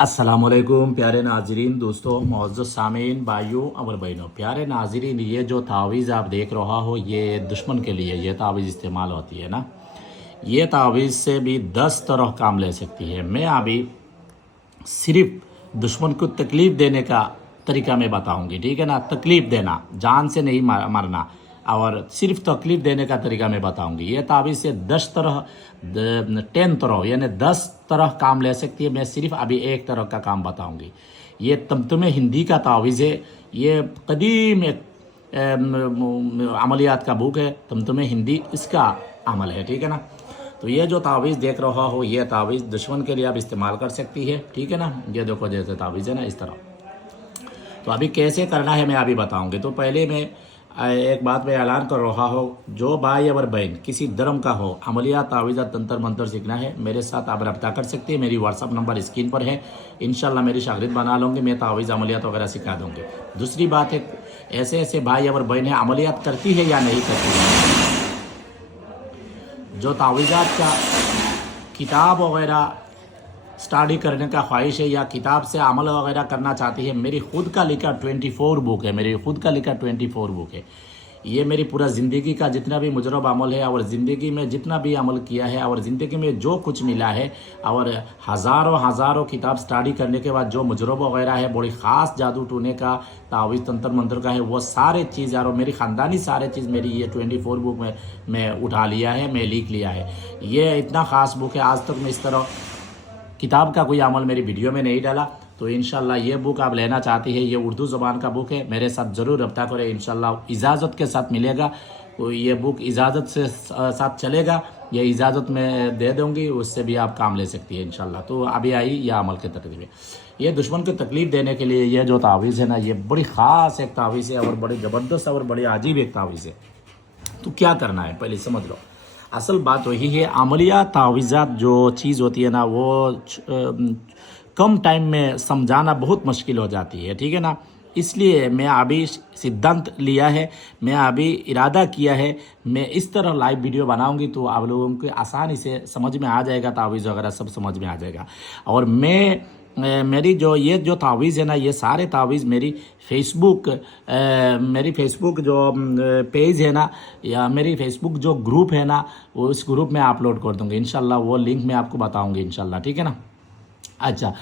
अस्सलामुअलैकुम प्यारे नाजरीन, दोस्तों, मुअज़्ज़ज़ सामीन, भाइयों और बहनों। प्यारे नाजरीन, ये जो तावीज़ आप देख रहा हो, ये दुश्मन के लिए ये तावीज़ इस्तेमाल होती है ना। ये तावीज़ से भी 10 तरह काम ले सकती है। मैं अभी सिर्फ दुश्मन को तकलीफ़ देने का तरीका मैं बताऊंगी, ठीक है ना। तकलीफ़ देना, जान से नहीं मारना, और सिर्फ तकलीफ़ देने का तरीका मैं बताऊंगी। ये तावीज़ से 10 तरह 10 तरह यानी 10 तरह काम ले सकती है। मैं सिर्फ अभी एक तरह का काम बताऊंगी। ये तमतुमे हिंदी का तावीज़ है। ये कदीम एक अमलियात का बुक है, तमतुमे हिंदी, इसका अमल है, ठीक है ना। तो ये जो तावीज़ देख रहा हो, ये तावीज़ दुश्मन के लिए आप इस्तेमाल कर सकती है, ठीक है ना। ये देखो जैसे तावीज़ है ना, इस तरह। तो अभी कैसे करना है मैं अभी बताऊंगी। तो पहले मैं एक बात मैं ऐलान कर रहा हो, जो भाई और बहन किसी धर्म का हो, अमलिया तावीज़ा तंत्र मंत्र सीखना है, मेरे साथ आप रब्ता कर सकते हैं। मेरी व्हाट्सअप नंबर स्क्रीन पर है। इंशाल्लाह मेरी शागिर्द बना लूँगी, मैं तावीज़ अमलियात वगैरह सिखा दूँगी। दूसरी बात है, ऐसे ऐसे भाई और बहन है अमलियात करती है या नहीं करती है, जो तावीज़ात का किताब वगैरह स्टडी करने का ख्वाहिश है या किताब से अमल वगैरह करना चाहती है, मेरी खुद का लिखा 24 बुक है। मेरी खुद का लिखा 24 बुक है। ये मेरी पूरा ज़िंदगी का जितना भी मुजरब अमल है, और ज़िंदगी में जितना भी अमल किया है, और ज़िंदगी में जो कुछ मिला है, और हज़ारों हज़ारों किताब स्टडी करने के बाद जो मुजरब वगैरह है, बड़ी ख़ास जादू टूने का, तावीज़ तंत्र मंत्र का है, वो सारे चीज़ और मेरी ख़ानदानी सारे चीज़ मेरी ये 24 बुक में मैं उठा लिया है, मैं लिख लिया है। ये इतना ख़ास बुक है, आज तक मैं इस तरह किताब का कोई अमल मेरी वीडियो में नहीं डाला। तो इंशाल्लाह ये बुक आप लेना चाहती है, ये उर्दू ज़बान का बुक है, मेरे साथ ज़रूर रब्ता करें। इंशाल्लाह इजाज़त के साथ मिलेगा। तो ये बुक इजाज़त से साथ चलेगा, ये इजाज़त में दे दूँगी, उससे भी आप काम ले सकती है इंशाल्लाह। तो अभी आई यह अमल के तकरीब। ये दुश्मन को तकलीफ़ देने के लिए ये जो तावीज़ है ना, ये बड़ी ख़ास एक तावीज़ है, और बड़ी ज़बरदस्त और बड़ी अजीब एक तावीज़ है। तो क्या करना है पहले समझ लो। असल बात वही है, अमलिया तावीज़ात जो चीज़ होती है ना, वो कम टाइम में समझाना बहुत मुश्किल हो जाती है, ठीक है ना। इसलिए मैं अभी सिद्धांत लिया है, मैं अभी इरादा किया है, मैं इस तरह लाइव वीडियो बनाऊंगी तो आप लोगों को आसानी से समझ में आ जाएगा, तावीज़ वगैरह सब समझ में आ जाएगा। और मेरी जो तावीज़ है ना, ये सारे तावीज़ मेरी फेसबुक जो पेज है ना, या मेरी फेसबुक जो ग्रुप है ना, वो उस ग्रुप में अपलोड कर दूँगी इंशाल्लाह। वो लिंक मैं आपको बताऊँगी इंशाल्लाह, ठीक है ना। अच्छा,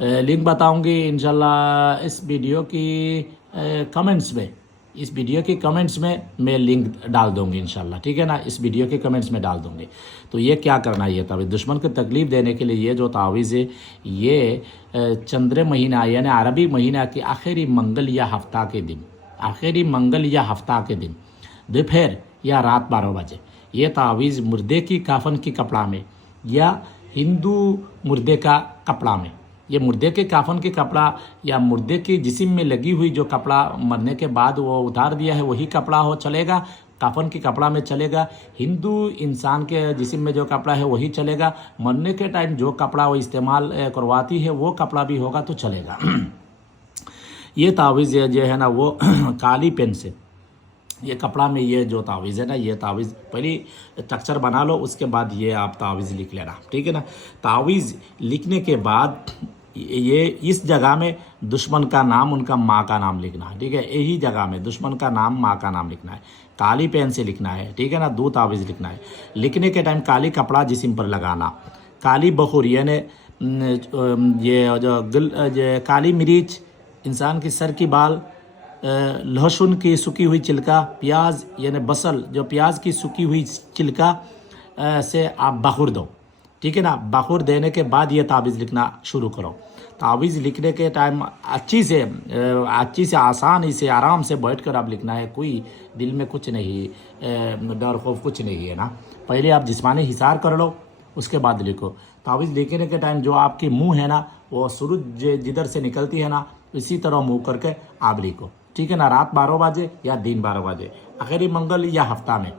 लिंक बताऊँगी इंशाल्लाह इस वीडियो की कमेंट्स में। इस वीडियो के कमेंट्स में मैं लिंक डाल दूँगी इंशाल्लाह, ठीक है ना। इस वीडियो के कमेंट्स में डाल दूँगी। तो ये क्या करना है, ये तावीज़ दुश्मन को तकलीफ़ देने के लिए ये जो तावीज़ है, ये चंद्र महीना यानी अरबी महीना के आखिरी मंगल या हफ्ता के दिन, आखिरी मंगल या हफ्ता के दिन दोपहर या रात 12 बजे ये तावीज़ मुर्दे की काफन की कपड़ा में या हिंदू मुर्दे का कपड़ा में, ये मुर्दे के काफन के कपड़ा या मुर्दे की जिस्म में लगी हुई जो कपड़ा मरने के बाद वो उतार दिया है, वही कपड़ा हो चलेगा, काफन के कपड़ा में चलेगा। हिंदू इंसान के जिस्म में जो कपड़ा है वही चलेगा। मरने के टाइम जो कपड़ा वो इस्तेमाल करवाती है वो कपड़ा भी होगा तो चलेगा। ये तावीज़ जो है ना, वो काली पेन से ये कपड़ा में ये जो तावीज़ है ना, ये तावीज़ पहले स्ट्रक्चर बना लो, उसके बाद ये आप तावीज़ लिख लेना, ठीक है ना। तावीज़ लिखने के बाद ये इस जगह में दुश्मन का नाम, उनका माँ का नाम लिखना है, ठीक है। यही जगह में दुश्मन का नाम, माँ का नाम लिखना है, काली पेन से लिखना है, ठीक है ना। 2 तावीज़ लिखना है। लिखने के टाइम काली कपड़ा जिस्म पर लगाना, काली बखूर यानी ये जो काली मिर्च, इंसान की सर की बाल, लहसुन की सूखी हुई छिलका, प्याज यानी बसल जो प्याज की सूखी हुई छिलका से आप बखूर दो, ठीक है ना। बखूर देने के बाद ये तावीज़ लिखना शुरू करो। तावीज़ लिखने के टाइम अच्छी से आसानी से आराम से बैठकर आप लिखना है, कोई दिल में कुछ नहीं, डर खौफ कुछ नहीं है ना। पहले आप जिस्मानी हिसार कर लो, उसके बाद लिखो। तावीज़ लिखने के टाइम जो आपकी मुँह है ना, वो सूरज जिधर से निकलती है ना, इसी तरह मुँह करके आप लिखो, ठीक है ना। रात 12 बजे या दिन 12 बजे आखिरी मंगल या हफ्ता में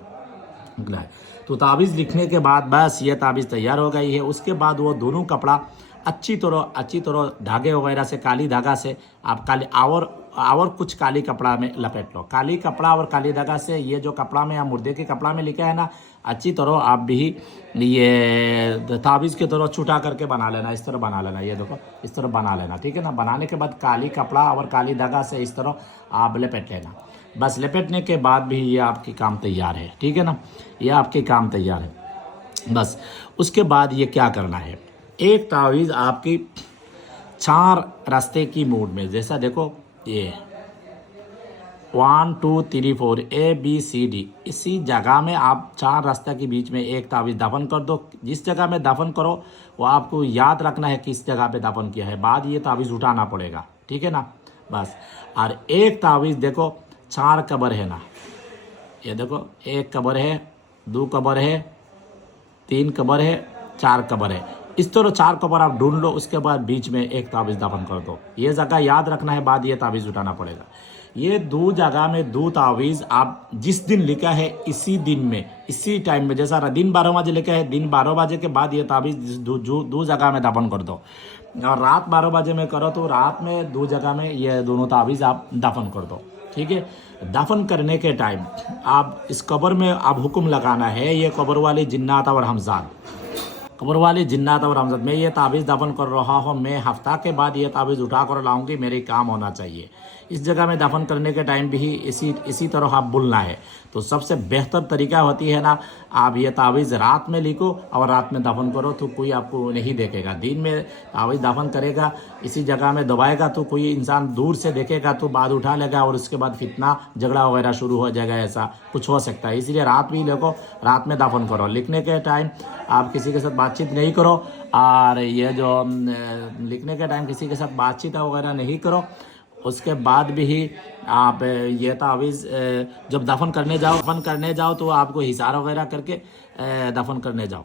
निकला है। तो तावीज़ लिखने के बाद बस ये तावीज़ तैयार हो गई है। उसके बाद वो दोनों कपड़ा अच्छी तरह धागे वगैरह से, काली धागा से आप काली और कुछ काली कपड़ा में लपेट लो। काली कपड़ा और काली धागा से ये जो कपड़ा में या मुर्दे के कपड़ा में लिखा है ना, अच्छी तरह आप भी ये तावीज़ की तरह छुटा करके बना लेना, इस तरह बना लेना। ये देखो इस तरह बना लेना, ठीक है ना। बनाने के बाद काली कपड़ा और काली धागा से इस तरह आप लपेट लेना। बस लपेटने के बाद भी ये आपकी काम तैयार है, ठीक है ना। ये आपके काम तैयार है। बस उसके बाद ये क्या करना है, एक तावीज़ आपकी 4 रास्ते की मोड में, जैसा देखो ये 1 2 3 4 ABCD, इसी जगह में आप 4 रास्ते के बीच में एक तावीज़ दफन कर दो। जिस जगह में दफन करो वो आपको याद रखना है किस जगह पे दफन किया है, बाद ये तावीज़ उठाना पड़ेगा, ठीक है ना। बस और एक तावीज़ देखो 4 कबर है ना, ये देखो 1 कबर है, 2 कबर है, 3 कबर है, 4 कबर है। इस तरह 4 कबर आप ढूंढ लो, उसके बाद बीच में एक तावीज़ दफन कर दो। ये जगह याद रखना है, बाद ये तावीज़ उठाना पड़ेगा। ये 2 जगह में 2 तावीज़ आप जिस दिन लिखा है इसी दिन में इसी टाइम में, जैसा दिन 12 बजे लिखा है, दिन 12 बजे के बाद ये तावीज़ 2 जगह में दफन कर दो। और रात 12 बजे में करो तो रात में 2 जगह में ये दोनों तावीज़ आप दफन कर दो, ठीक है। दफन करने के टाइम आप इस कब्र में आप हुक्म लगाना है, ये कब्र वाले जिन्नात और हमजाद, कब्र वाले जिन्नात और हमजाद, मैं ये तावीज़ दफन कर रहा हूँ, मैं हफ्ता के बाद ये तावीज़ उठा कर लाऊंगी, मेरे काम होना चाहिए। इस जगह में दफन करने के टाइम भी इसी तरह आप बोलना है। तो सबसे बेहतर तरीका होती है ना, आप ये तावीज़ रात में लिखो और रात में दफन करो, तो कोई आपको नहीं देखेगा। दिन में तावीज़ दफन करेगा, इसी जगह में दबाएगा तो कोई इंसान दूर से देखेगा तो बाद उठा लेगा और उसके बाद फितना झगड़ा वगैरह शुरू हो जाएगा, ऐसा कुछ हो सकता है। इसलिए रात भी लिखो, रात में दफन करो। लिखने के टाइम आप किसी के साथ बातचीत नहीं करो, और ये जो लिखने के टाइम किसी के साथ बातचीत वगैरह नहीं करो। उसके बाद भी आप ये तावीज़ जब दफन करने जाओ तो आपको हिसार वगैरह करके दफन करने जाओ।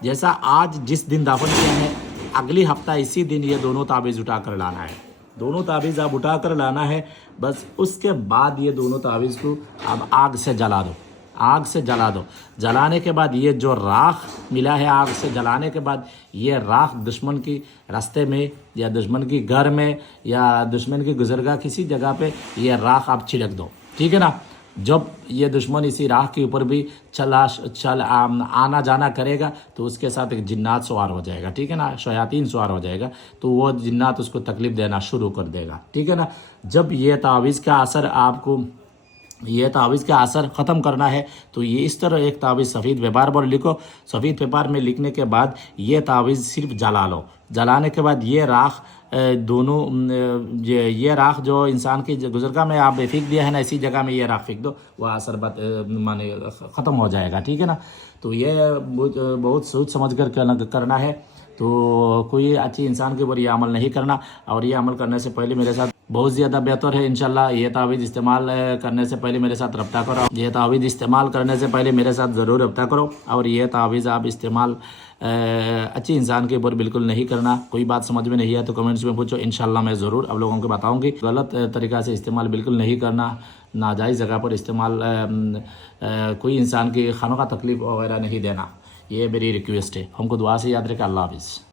जैसा आज जिस दिन दफन किया है, अगली हफ्ता इसी दिन ये दोनों तावीज़ उठा कर लाना है। दोनों तावीज़ आप उठा कर लाना है। बस उसके बाद ये दोनों तावीज़ को आप आग से जला दो, आग से जला दो। जलाने के बाद ये जो राख मिला है, आग से जलाने के बाद ये राख दुश्मन की रास्ते में या दुश्मन की घर में या दुश्मन की गुजरगाह किसी जगह पे ये राख आप छिड़क दो, ठीक है ना। जब ये दुश्मन इसी राह के ऊपर भी आना जाना करेगा तो उसके साथ एक जिन्नात सवार हो जाएगा, ठीक है ना, शयातीन सवार हो जाएगा, तो वो जिन्नात उसको तकलीफ देना शुरू कर देगा, ठीक है ना। जब ये तावीज़ का असर आपको ये तावीज़ का असर ख़त्म करना है तो ये इस तरह एक तावीज़ सफ़ेद पेपर पर लिखो। सफ़ेद पेपर में लिखने के बाद ये तावीज़ सिर्फ जला लो। जलाने के बाद ये राख दोनों ये राख जो इंसान की गुजरगाह में आप फेंक दिया है ना, इसी जगह में ये राख फेंक दो, वह असर माने ख़त्म हो जाएगा, ठीक है ना। तो ये बहुत सोच समझ कर करना है। तो कोई अच्छी इंसान के ऊपर ये अमल नहीं करना, और ये अमल करने से पहले मेरे साथ बहुत ज़्यादा बेहतर है इंशाल्लाह। ये तावीज़ इस्तेमाल करने से पहले मेरे साथ रब्ता करो। ये तावीज़ इस्तेमाल करने से पहले मेरे साथ ज़रूर रब्ता करो। और ये तावीज़ आप इस्तेमाल अच्छी इंसान के ऊपर बिल्कुल नहीं करना। कोई बात समझ में नहीं है तो कमेंट्स में पूछो, इंशाल्लाह मैं ज़रूर आप लोगों को बताऊँगी। गलत तरीक़ा से इस्तेमाल बिल्कुल नहीं करना, नाजायज़ जगह पर इस्तेमाल, कोई इंसान की खानों का तकलीफ़ वगैरह नहीं देना। ये मेरी रिक्वेस्ट है। हमको दुआ से याद रखें। अल्लाह हाफ़िज़।